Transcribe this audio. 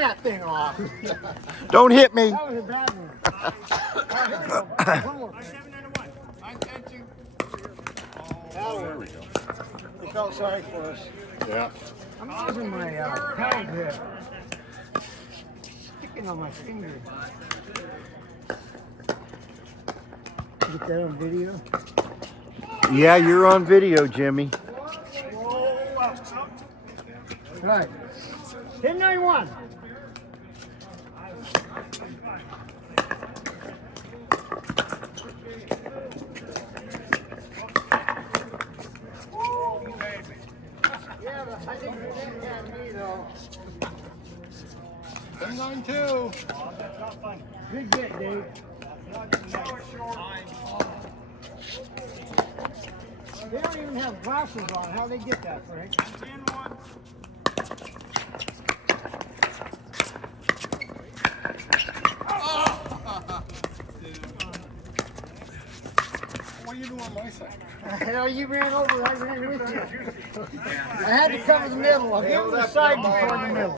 that thing off. Don't hit me. That was a bad one. One more. There we go. He felt sorry for us. Yeah. I'm using my paddle grip. Sticking on my finger. Get that on video? Yeah, you're on video, Jimmy. Right. 1091. Yeah, but I think you didn't have me though. 1092. Good get, Dave. They don't even have glasses on. How they get that, Frank? What are you doing on my side? Hell, you ran over. I ran with you. I had to cover the middle. I'll give him the side before the middle.